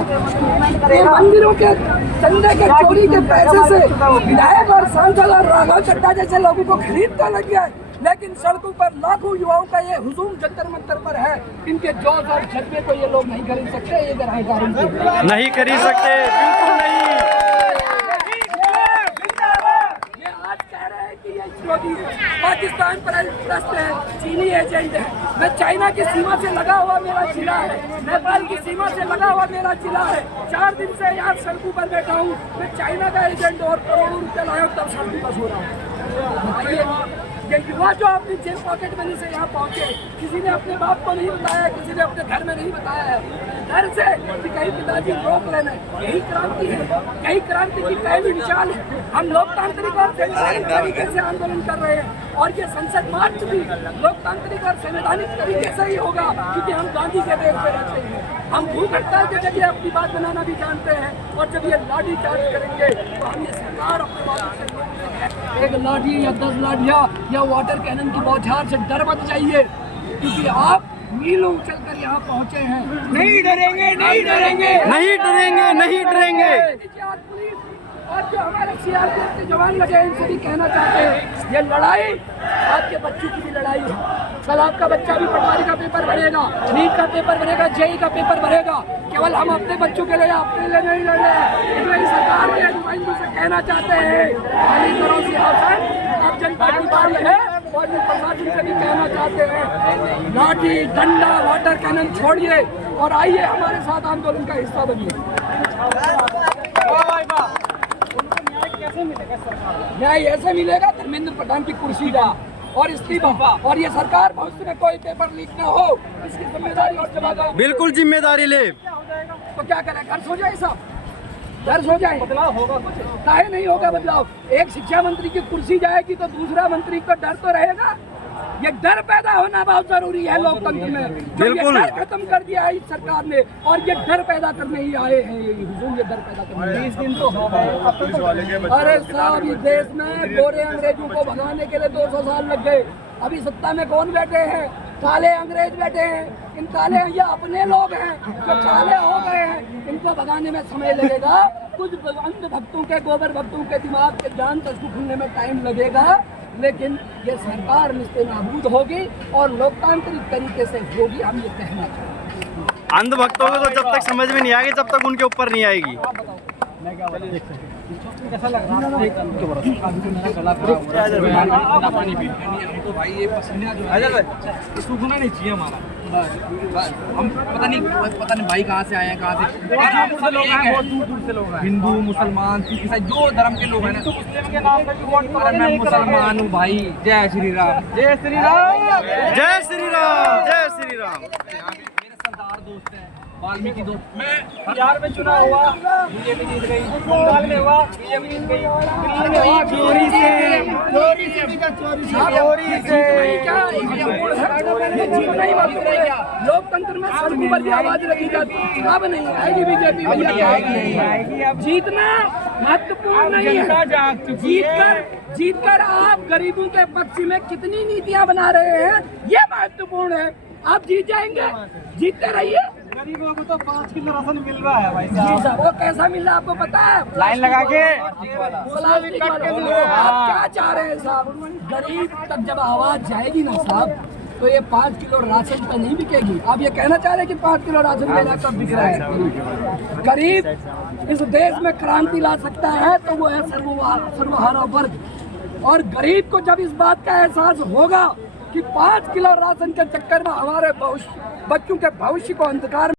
मंदिरों के चंदे के चोरी के पैसे से विधायक और सांसद और राघव चड्ढा जैसे लोगों को खरीद तो लग गया है, लेकिन सड़कों पर लाखों युवाओं का ये हुजूम जंतर मंतर पर है। इनके जोश और जज्बे को ये लोग नहीं खरीद सकते, ये ग्राहक नहीं खरीद सकते, बिल्कुल नहीं। ये आज कह रहे हैं कि ये विरोधी है, पाकिस्तान परस्त है, चीनी एजेंट है। मैं चाइना की सीमा से लगा हुआ मेरा जिला है, नेपाल की सीमा से लगा हुआ मेरा जिला है। 4 दिन से यहाँ सड़कों पर बैठा हूँ, मैं चाइना का एजेंट और करोड़ों रुपया लाया तब सड़कों पर सो रहा हूँ। ये युवा जो अपनी जेब पॉकेट मनी से यहाँ पहुँचे, किसी ने अपने बाप को नहीं बताया, किसी ने अपने घर में नहीं बताया है, घर से कि कहीं पिताजी रोक लेना, यही क्रांति है, यही क्रांति की पहली मिसाल है। हम लोकतांत्रिक और संवैधानिक तरीके से आंदोलन कर रहे हैं और ये संसद मार्च भी लोकतांत्रिक और संवैधानिक तरीके से ही होगा, क्योंकि हम गांधी के देश में रहते हैं। हम भूख हड़ताल के जरिए अपनी बात बनाना भी जानते हैं, और जब ये लाठी चार्ज करेंगे तो हम ये सरकार अपने वालों से एक लाठी या 10 लाठियाँ या वाटर कैनन की बौछार से डर मत जाइए, क्योंकि आप मीलों चलकर यहाँ पहुँचे हैं। नहीं डरेंगे, नहीं डरेंगे, नहीं डरेंगे, नहीं डरेंगे। और जो हमारे सीआरपीएफ के जवान लगे हैं, इनसे भी कहना चाहते हैं, ये लड़ाई आपके बच्चों की भी लड़ाई है। कल आपका बच्चा भी पटवारी का पेपर भरेगा, नीट का पेपर भरेगा, जेई का पेपर भरेगा। केवल हम अपने बच्चों के लिए, अपने लिए नहीं लड़ रहे हैं। इसलिए सरकार के नुमाइंदों से कहना चाहते हैं, खाली करो सियासत, अब जनता की बारी है। और प्रशासन से भी कहना चाहते हैं, लाठी डंडा वाटर कैनन छोड़िए और आइए हमारे साथ आंदोलन का हिस्सा बनिए। न्याय ऐसे मिलेगा धर्मेंद्र प्रधान की कुर्सी का और इस्तीफा, और ये सरकार भविष्य में कोई पेपर लीक ना हो, इसकी जिम्मेदारी और जवाबदारी बिल्कुल जिम्मेदारी ले। तो क्या करें, घर सो जाए सब, घर सो जाए, बदलाव होगा कुछ? काहे नहीं होगा बदलाव? एक शिक्षा मंत्री की कुर्सी जाएगी तो दूसरा मंत्री को डर तो रहेगा। ये डर पैदा होना बहुत जरूरी है लोकतंत्र में। बिल्कुल, ये डर खत्म कर दिया है इस सरकार ने, और ये डर पैदा करने ही आए हैं। ये हुजूम ये डर पैदा करने 20 दिन तो हो गए। अरे साहब, इस देश में गोरे अंग्रेजों को भगाने के लिए 200 साल लग गए। अभी सत्ता में कौन बैठे हैं? काले अंग्रेज बैठे हैं। इन काले ये अपने लोग हैं जो काले हो गए हैं, इनको भगाने में समय लगेगा। कुछ अंध भक्तों के, गोबर भक्तों के दिमाग के जान तक खुलने में टाइम लगेगा, लेकिन ये सरकार निस्ते नाबूद होगी और लोकतांत्रिक तरीके से होगी। हम ये कहना चाहते हैं। अंध भक्तों को तो जब तक समझ में नहीं आएगी, जब तक उनके ऊपर नहीं आएगी। कैसा लग रहा है? पानी पी तो भाई ये पसीना जो है सूखना नहीं चाहिए हमारा। हम पता नहीं भाई कहाँ से आए हैं, कहाँ से लोग हैं, बहुत दूर दूर से लोग हैं, हिंदू मुसलमान सिख ईसाई जो धर्म के लोग हैं ना। मुस्लिम के नाम पर वोट, मैं मुसलमान हूँ भाई। जय श्री राम, जय श्री राम, जय श्री राम, जय श्री राम। मेरे सरदार दोस्त हैं, वाल्मीकि दोस्त। मैं बिहार में चुनाव हुआ, बीजेपी जीत गई। बंगाल में हुआ, बीजेपी जीत गई। दिल्ली में हुआ, चोरी से लोकतंत्र में सड़कों पर भी आवाज रखी जाती, अब नहीं आएगी बीजेपी। जीतना महत्वपूर्ण नहीं है, जीतकर आप गरीबों के पक्ष में कितनी नीतियां बना रहे हैं ये महत्वपूर्ण है। आप जीत जाएंगे, जीतते रहिए। गरीबों को तो 5 किलो राशन मिल रहा है भाई साहब। वो कैसा मिल रहा है आपको पता है? लाइन लगा के प्लास्टिक वाला। आप क्या चाह रहे हैं साहब? गरीब तक जब आवाज जाएगी ना साहब, तो ये 5 किलो राशन तो नहीं बिकेगी। आप ये कहना चाह रहे हैं कि 5 किलो राशन मेरा कब बिक रहा है? गरीब इस देश में क्रांति ला सकता है तो वो है सर्वहारा वर्ग। और गरीब को जब इस बात का एहसास होगा कि 5 किलो राशन के चक्कर में हमारे बच्चों के भविष्य को अंधकार